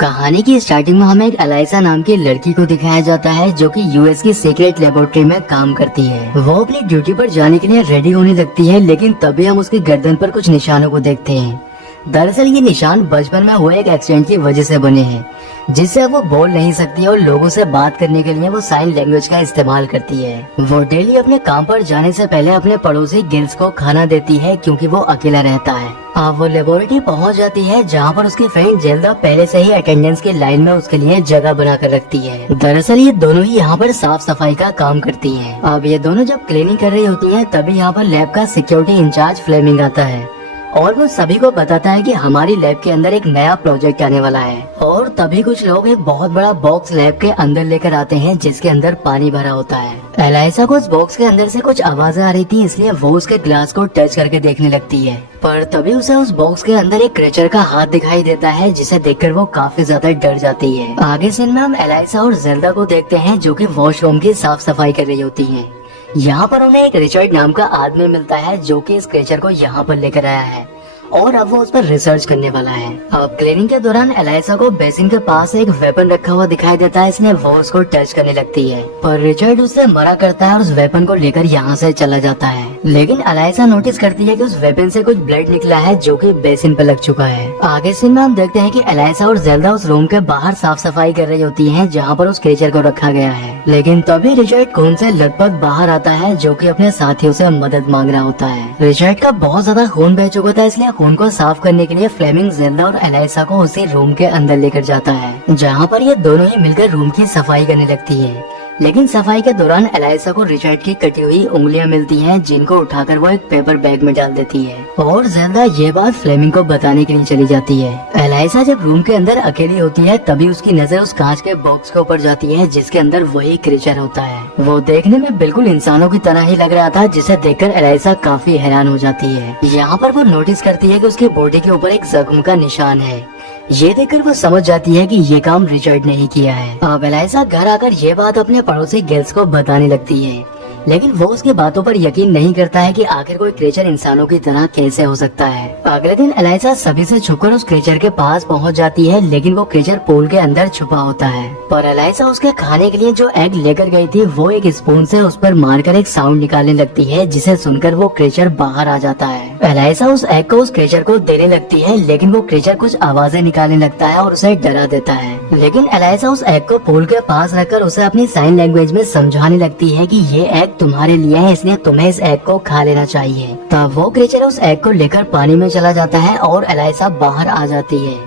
कहानी की स्टार्टिंग में हमें एक एलाइसा नाम की लड़की को दिखाया जाता है जो कि यूएस की सीक्रेट लेबोरेटरी में काम करती है। वो अपनी ड्यूटी पर जाने के लिए रेडी होने लगती है, लेकिन तभी हम उसकी गर्दन पर कुछ निशानों को देखते हैं। दरअसल ये निशान बचपन में हुए एक एक्सीडेंट की वजह से बने हैं, जिससे वो बोल नहीं सकती और लोगों से बात करने के लिए वो साइन लैंग्वेज का इस्तेमाल करती है। वो डेली अपने काम पर जाने से पहले अपने पड़ोसी गिल्स को खाना देती है क्योंकि वो अकेला रहता है। अब वो लेबोरेटरी पहुंच जाती है जहां पर उसकी फ्रेंड जेल्दा पहले से ही अटेंडेंस की लाइन में उसके लिए जगह बना कर रखती है। दरअसल ये दोनों ही यहाँ पर साफ सफाई का काम करती हैं। अब ये दोनों जब क्लीनिंग कर रही होती हैं तभी यहाँ पर लैब का सिक्योरिटी इंचार्ज फ्लेमिंग आता है और वो सभी को बताता है कि हमारी लैब के अंदर एक नया प्रोजेक्ट आने वाला है। और तभी कुछ लोग एक बहुत बड़ा बॉक्स लैब के अंदर लेकर आते हैं जिसके अंदर पानी भरा होता है। एलाइसा को उस बॉक्स के अंदर से कुछ आवाजें आ रही थी, इसलिए वो उसके ग्लास को टच करके देखने लगती है। पर तभी उसे उस बॉक्स के अंदर एक क्रीचर का हाथ दिखाई देता है, जिसे देखकर वो काफी ज्यादा डर जाती है। आगे सीन में हम एलाइसा और जेल्दा को देखते हैं जो कि वॉशरूम की साफ सफाई कर रही होती हैं। यहाँ पर उन्हें एक रिचर्ड नाम का आदमी मिलता है जो कि इस क्रीचर को यहाँ पर लेकर आया है और अब वो उस पर रिसर्च करने वाला है। अब क्लीनिंग के दौरान एलाइसा को बेसिन के पास एक वेपन रखा हुआ दिखाई देता है, इसलिए वो उसको टच करने लगती है, पर रिचर्ड उससे मना करता है और उस वेपन को लेकर यहाँ से चला जाता है। लेकिन एलाइसा नोटिस करती है कि उस वेपन से कुछ ब्लड निकला है जो कि बेसिन पे लग चुका है। आगे सीन में हम देखते हैं कि एलाइसा और जेल्दा उस रूम के बाहर साफ सफाई कर रही होती है जहाँ पर उस क्रीचर को रखा गया है। लेकिन तभी रिचर्ड खून से लथपथ बाहर आता है जो कि अपने साथियों से मदद मांग रहा होता है। रिचर्ड का बहुत ज्यादा खून बह चुका था, इसलिए खून को साफ करने के लिए फ्लेमिंग जेल्दा और एलाइसा को उसी रूम के अंदर लेकर जाता है, जहाँ पर ये दोनों ही मिलकर रूम की सफाई करने लगती है। लेकिन सफाई के दौरान एलाइसा को रिचर्ड की कटी हुई उंगलियां मिलती हैं, जिनको उठाकर वो एक पेपर बैग में डाल देती है और जेल्दा ये बात फ्लेमिंग को बताने के लिए चली जाती है। एलाइसा जब रूम के अंदर अकेली होती है तभी उसकी नजर उस कांच के बॉक्स के ऊपर जाती है जिसके अंदर वही क्रीचर होता है। वो देखने में बिल्कुल इंसानों की तरह ही लग रहा था, जिसे देखकर एलाइसा काफी हैरान हो जाती है। यहाँ पर वो नोटिस करती है कि उसकी बॉडी के ऊपर एक जख्म का निशान है। ये देखकर वो समझ जाती है कि ये काम रिचर्ड ने ही किया है। अब एलाइसा घर आकर ये बात अपने पड़ोसी गिल्स को बताने लगती है, लेकिन वो उसकी बातों पर यकीन नहीं करता है कि आखिर कोई क्रीचर इंसानों की तरह कैसे हो सकता है। अगले दिन एलाइसा सभी से छुपकर उस क्रीचर के पास पहुंच जाती है, लेकिन वो क्रीचर पूल के अंदर छुपा होता है। पर एलाइसा उसके खाने के लिए जो एग लेकर गई थी वो एक स्पून से उस पर मारकर एक साउंड निकालने लगती है, जिसे सुनकर वो क्रीचर बाहर आ जाता है। एलाइसा उस एग को उस क्रीचर को देने लगती है, लेकिन वो क्रीचर कुछ आवाजें निकालने लगता है और उसे डरा देता है। लेकिन एलाइसा उस एग को पूल के पास रखकर उसे अपनी साइन लैंग्वेज में समझाने लगती है कि ये एग तुम्हारे लिए है, इसलिए तुम्हें इस एग को खा लेना चाहिए। तब वो क्रीचर उस एग को लेकर पानी में चला जाता है और एलाइसा बाहर आ जाती है।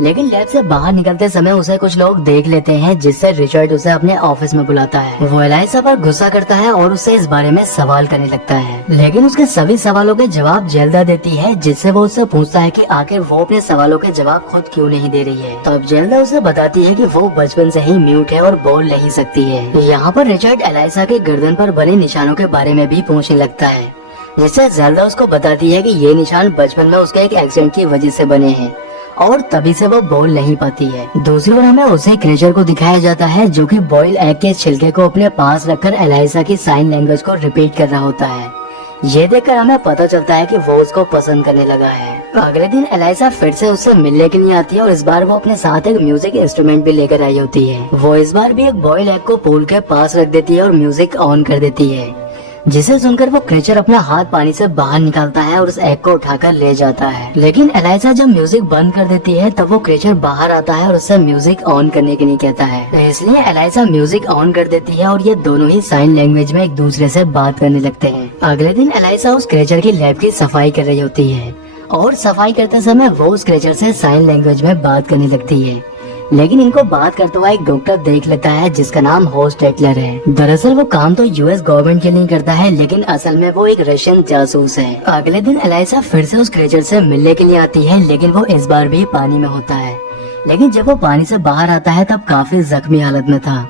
लेकिन लैब से बाहर निकलते समय उसे कुछ लोग देख लेते हैं, जिससे रिचर्ड उसे अपने ऑफिस में बुलाता है। वो एलाइसा पर गुस्सा करता है और उससे इस बारे में सवाल करने लगता है, लेकिन उसके सभी सवालों के जवाब जेल्दा देती है, जिससे वो उससे पूछता है कि आखिर वो अपने सवालों के जवाब खुद क्यों नहीं दे रही है। तब जेल्दा उसे बताती है कि वो बचपन से ही म्यूट है और बोल नहीं सकती है। यहाँ पर रिचर्ड एलाइसा के गर्दन पर बने निशानों के बारे में भी पूछने लगता है, जिससे जेल्दा उसको बताती है कि ये निशान बचपन में उसके एक एक्सीडेंट की वजह से बने हैं और तभी से वो बोल नहीं पाती है। दूसरी ओर हमें उसे क्रीचर को दिखाया जाता है जो कि बॉइल एग के छिलके को अपने पास रखकर एलाइसा की साइन लैंग्वेज को रिपीट कर रहा होता है। ये देखकर हमें पता चलता है कि वो उसको पसंद करने लगा है। अगले दिन एलाइसा फिर से उससे मिलने के लिए आती है और इस बार वो अपने साथ एक म्यूजिक इंस्ट्रूमेंट भी लेकर आई होती है। वो इस बार भी एक बॉइल एग को पूल के पास रख देती है और म्यूजिक ऑन कर देती है, जिसे सुनकर वो क्रीचर अपना हाथ पानी से बाहर निकालता है और उस एग को उठाकर ले जाता है। लेकिन एलाइसा जब म्यूजिक बंद कर देती है तब वो क्रीचर बाहर आता है और उससे म्यूजिक ऑन करने के लिए कहता है, इसलिए एलाइसा म्यूजिक ऑन कर देती है और ये दोनों ही साइन लैंग्वेज में एक दूसरे से बात करने लगते हैं। अगले दिन एलाइसा उस क्रीचर की लैब की सफाई कर रही होती है और सफाई करते समय वो उस क्रीचर से साइन लैंग्वेज में बात करने लगती है, लेकिन इनको बात करते हुआ एक डॉक्टर देख लेता है जिसका नाम होस्ट टेटलर है। दरअसल वो काम तो यूएस गवर्नमेंट के लिए करता है, लेकिन असल में वो एक रशियन जासूस है। अगले दिन एलाइसा फिर से उस क्रीचर से मिलने के लिए आती है, लेकिन वो इस बार भी पानी में होता है। लेकिन जब वो पानी से बाहर आता है तब काफी जख्मी हालत में था।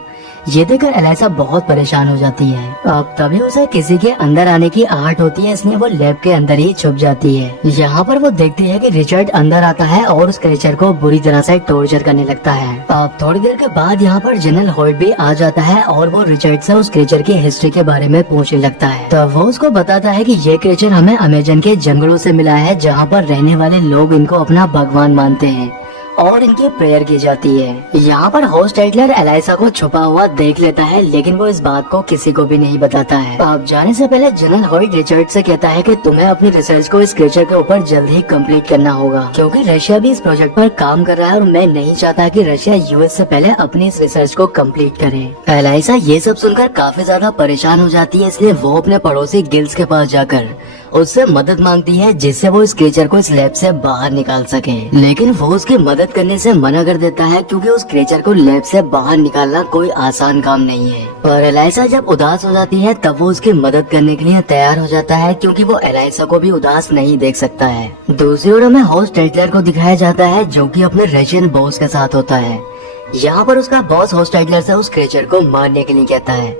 ये देखकर एलाइसा बहुत परेशान हो जाती है। अब तभी उसे किसी के अंदर आने की आहट होती है, इसलिए वो लैब के अंदर ही छुप जाती है। यहाँ पर वो देखती है कि रिचर्ड अंदर आता है और उस क्रीचर को बुरी तरह से टॉर्चर करने लगता है। अब थोड़ी देर के बाद यहाँ पर जनरल हॉल्ट भी आ जाता है और वो रिचर्ड से उस क्रीचर की हिस्ट्री के बारे में पूछने लगता है। तब वो उसको बताता है कि ये क्रीचर हमें अमेजन के जंगलों से मिला है, जहाँ पर रहने वाले लोग इनको अपना भगवान मानते हैं और इनकी प्रेयर की जाती है। यहाँ पर होस्ट टाइटलर एलाइसा को छुपा हुआ देख लेता है, लेकिन वो इस बात को किसी को भी नहीं बताता है। अब जाने से पहले जनरल हॉइट रिचर्ड से कहता है कि तुम्हें अपनी रिसर्च को इस क्रिएचर के ऊपर जल्द ही कंप्लीट करना होगा, क्योंकि रशिया भी इस प्रोजेक्ट पर काम कर रहा है और मैं नहीं चाहता कि रशिया यूएस से पहले अपनी इस रिसर्च को कंप्लीट करे। एलाइसा ये सब सुनकर काफी ज्यादा परेशान हो जाती है, इसलिए वो अपने पड़ोसी गिल्स के पास जाकर उससे मदद मांगती है, जिससे वो इस क्रिएचर को इस लैब से बाहर निकाल सके। लेकिन वो उसकी मदद करने से मना कर देता है, क्योंकि उस क्रिएचर को लैब से बाहर निकालना कोई आसान काम नहीं है। और एलाइसा जब उदास हो जाती है तब वो उसकी मदद करने के लिए तैयार हो जाता है, क्योंकि वो एलाइसा को भी उदास नहीं देख सकता है। दूसरी ओर हमें होस्ट टाइटलर को दिखाया जाता है, जो कि अपने रशियन बॉस के साथ होता है। यहाँ पर उसका बॉस होस्ट टाइटलर से उस क्रिएचर को मारने के लिए कहता है,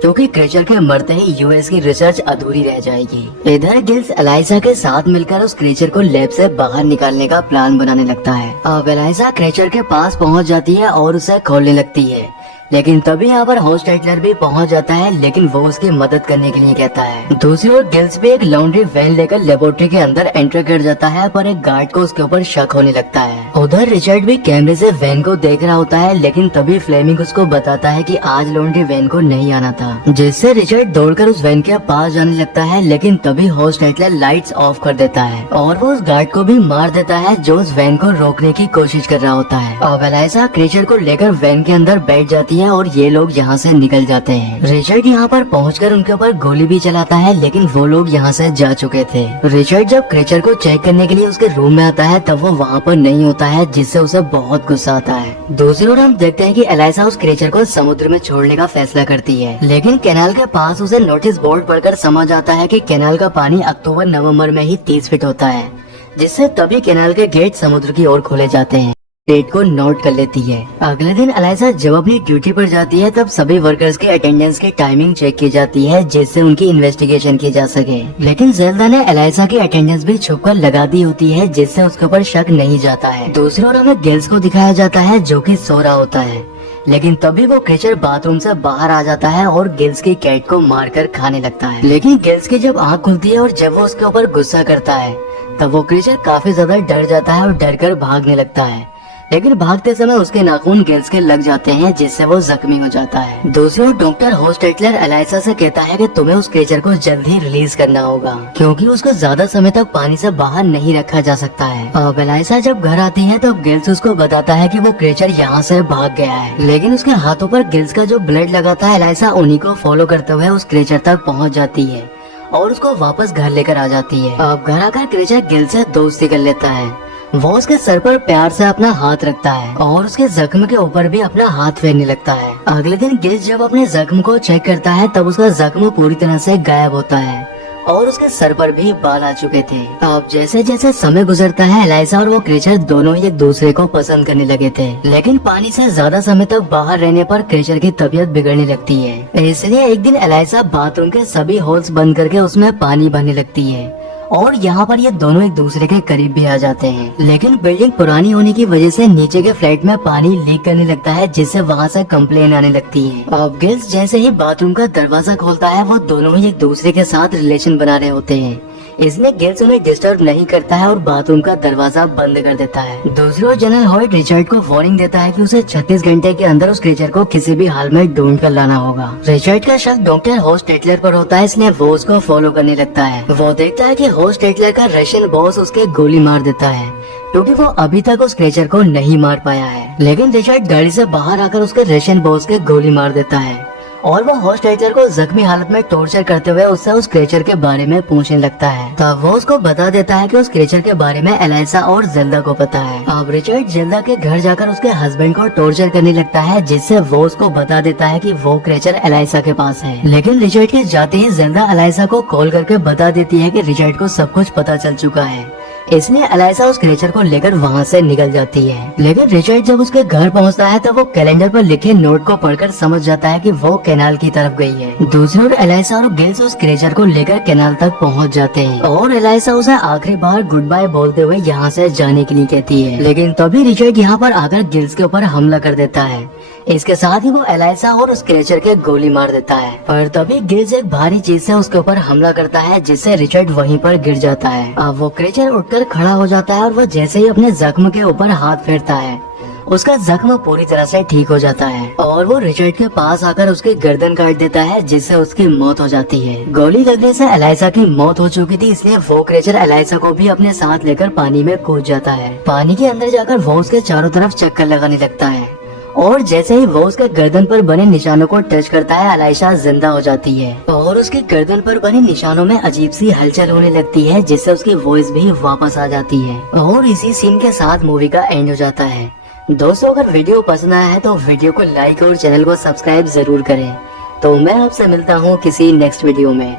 क्योंकि क्रिएचर के मरते ही यूएस की रिसर्च अधूरी रह जाएगी। इधर गिल्स एलाइसा के साथ मिलकर उस क्रिएचर को लैब से बाहर निकालने का प्लान बनाने लगता है। अब एलाइसा क्रिएचर के पास पहुंच जाती है और उसे खोलने लगती है, लेकिन तभी यहाँ पर होस्ट टाइटलर भी पहुंच जाता है, लेकिन वो उसकी मदद करने के लिए कहता है। दूसरी ओर गिल्स भी एक लॉन्ड्री वैन लेकर लेबोरेटरी के अंदर एंटर कर जाता है, पर एक गार्ड को उसके ऊपर शक होने लगता है। उधर रिचर्ड भी कैमरे से वैन को देख रहा होता है, लेकिन तभी फ्लेमिंग उसको बताता है कि आज लॉन्ड्री वैन को नहीं आना था, जिससे रिचर्ड दौड़कर उस वैन के पास जाने लगता है। लेकिन तभी होस्ट टाइटलर लाइट्स ऑफ कर देता है और वो उस गार्ड को भी मार देता है, जो उस वैन को रोकने की कोशिश कर रहा होता है। अब एलाइसा क्रिएचर को लेकर वैन के अंदर बैठ जाती है और ये लोग यहाँ से निकल जाते हैं। रिचर्ड यहाँ पर पहुंचकर उनके ऊपर गोली भी चलाता है, लेकिन वो लोग यहाँ से जा चुके थे। रिचर्ड जब क्रिएचर को चेक करने के लिए उसके रूम में आता है तब वो वहाँ पर नहीं होता है, जिससे उसे बहुत गुस्सा आता है। दूसरी ओर हम देखते हैं कि एलाइसा उस क्रिएचर को समुद्र में छोड़ने का फैसला करती है, लेकिन कैनाल के पास उसे नोटिस बोर्ड पढ़कर समझ आता है कि कैनाल का पानी अक्टूबर नवंबर में ही 30 फीट होता है, जिससे तभी कैनाल के गेट समुद्र की ओर खोले जाते हैं। डेट को नोट कर लेती है। अगले दिन एलाइसा जब अपनी ड्यूटी पर जाती है तब सभी वर्कर्स के अटेंडेंस की टाइमिंग चेक की जाती है, जिससे उनकी इन्वेस्टिगेशन की जा सके। लेकिन जेल्दा ने एलाइसा की अटेंडेंस भी छुपकर लगा दी होती है, जिससे उसके ऊपर शक नहीं जाता है। दूसरी ओर हमें गिल्स को दिखाया जाता है, जो कि सो रहा होता है, लेकिन तभी वो क्रिएचर बाथरूम से बाहर आ जाता है और गिल्स की कैट को मारकर खाने लगता है। लेकिन गिल्स की जब आँख खुलती है और जब वो उसके ऊपर गुस्सा करता है तब वो क्रिएचर काफी ज्यादा डर जाता है और डरकर भागने लगता है, लेकिन भागते समय उसके नाखून गिल्स के लग जाते हैं, जिससे वो जख्मी हो जाता है। दूसरी ओर डॉक्टर होस्ट टाइटलर एलाइसा से कहता है कि तुम्हें उस क्रिएचर को जल्द ही रिलीज करना होगा, क्योंकि उसको ज्यादा समय तक पानी से बाहर नहीं रखा जा सकता है। अब एलाइसा जब घर आती है तो गिल्स उसको बताता है कि वो क्रिएचर यहाँ से भाग गया है, लेकिन उसके हाथों पर गिल्स का जो ब्लड लगा था, एलाइसा उन्हीं को फॉलो करते हुए उस क्रिएचर तक पहुँच जाती है और उसको वापस घर लेकर आ जाती है। अब घर आकर क्रिएचर गिल्स से दोस्ती कर लेता है। वो उसके सर पर प्यार से अपना हाथ रखता है और उसके जख्म के ऊपर भी अपना हाथ फेरने लगता है। अगले दिन गिल्स जब अपने जख्म को चेक करता है तब उसका जख्म पूरी तरह से गायब होता है और उसके सर पर भी बाल आ चुके थे। अब जैसे जैसे समय गुजरता है, एलाइसा और वो क्रिएचर दोनों ही एक दूसरे को पसंद करने लगे थे, लेकिन पानी से ज्यादा समय तक बाहर रहने पर क्रिएचर की तबीयत बिगड़ने लगती है। इसलिए एक दिन एलाइसा बाथरूम के सभी होल्स बंद करके उसमें पानी भरने लगती है और यहाँ पर ये दोनों एक दूसरे के करीब भी आ जाते हैं। लेकिन बिल्डिंग पुरानी होने की वजह से नीचे के फ्लैट में पानी लीक करने लगता है, जिससे वहाँ से कंप्लेन आने लगती है। अब गिल्स जैसे ही बाथरूम का दरवाजा खोलता है, वो दोनों ही एक दूसरे के साथ रिलेशन बना रहे होते हैं। इसलिए गिल्स उन्हें डिस्टर्ब नहीं करता है और बाथरूम का दरवाजा बंद कर देता है। दूसरी ओर जनरल हॉइट रिचर्ड को वार्निंग देता है कि उसे 36 घंटे के अंदर उस क्रिएचर को किसी भी हाल में ढूंढ कर लाना होगा। रिचर्ड का शक डॉक्टर होस्ट टाइटलर पर होता है, इसलिए वो उसको फॉलो करने लगता है। वो देखता है कि होस्ट टाइटलर का रशियन बॉस उसके गोली मार देता है, क्योंकि वो अभी तक उस क्रिएचर को नहीं मार पाया है। लेकिन रिचर्ड गाड़ी से बाहर आकर उसके रशियन बॉस के गोली मार देता है और वो होस्ट टाइटलर को जख्मी हालत में टॉर्चर करते हुए उससे उस क्रिएचर के बारे में पूछने लगता है। तब वो उसको बता देता है कि उस क्रिएचर के बारे में एलाइसा और जेल्दा को पता है। अब रिचर्ड जेल्दा के घर जाकर उसके हस्बैंड को टॉर्चर करने लगता है, जिससे वो उसको बता देता है कि वो क्रिएचर एलाइसा के पास है। लेकिन रिचर्ड के जाते ही जेल्दा एलाइसा को कॉल करके बता देती है कि रिचर्ड को सब कुछ पता चल चुका है, इसलिए एलाइसा उस क्रिएचर को लेकर वहाँ से निकल जाती है। लेकिन रिचर्ड जब उसके घर पहुँचता है तब वो कैलेंडर पर लिखे नोट को पढ़कर समझ जाता है कि वो कैनाल की तरफ गई है। दूसरी ओर एलाइसा और गिल्स उस क्रिएचर को लेकर कैनाल तक पहुँच जाते हैं और एलाइसा उसे आखिरी बार गुड बाय बोलते हुए यहाँ से जाने के लिए कहती है। लेकिन तभी रिचर्ड यहाँ पर आकर गिल्स के ऊपर हमला कर देता है। इसके साथ ही वो एलाइसा और उस क्रिएचर के गोली मार देता है, पर तभी गिल्स एक भारी चीज से उसके ऊपर हमला करता है, जिससे रिचर्ड वहीं पर गिर जाता है। अब वो क्रिएचर उठकर उठकर खड़ा हो जाता है और वह जैसे ही अपने जख्म के ऊपर हाथ फेरता है उसका जख्म पूरी तरह से ठीक हो जाता है और वो रिचर्ड के पास आकर उसकी गर्दन काट देता है, जिससे उसकी मौत हो जाती है। गोली लगने से एलाइजा की मौत हो चुकी थी, इसलिए वो क्रेचर एलाइजा को भी अपने साथ लेकर पानी में कूद जाता है। पानी के अंदर जाकर वो उसके चारों तरफ चक्कर लगाने लगता है और जैसे ही वो उसके गर्दन पर बने निशानों को टच करता है, एलाइजा जिंदा हो जाती है और उसके गर्दन पर बने निशानों में अजीब सी हलचल होने लगती है, जिससे उसकी वॉइस भी वापस आ जाती है और इसी सीन के साथ मूवी का एंड हो जाता है। दोस्तों, अगर वीडियो पसंद आया है तो वीडियो को लाइक और चैनल को सब्सक्राइब जरूर करें। तो मैं आपसे मिलता हूँ किसी नेक्स्ट वीडियो में।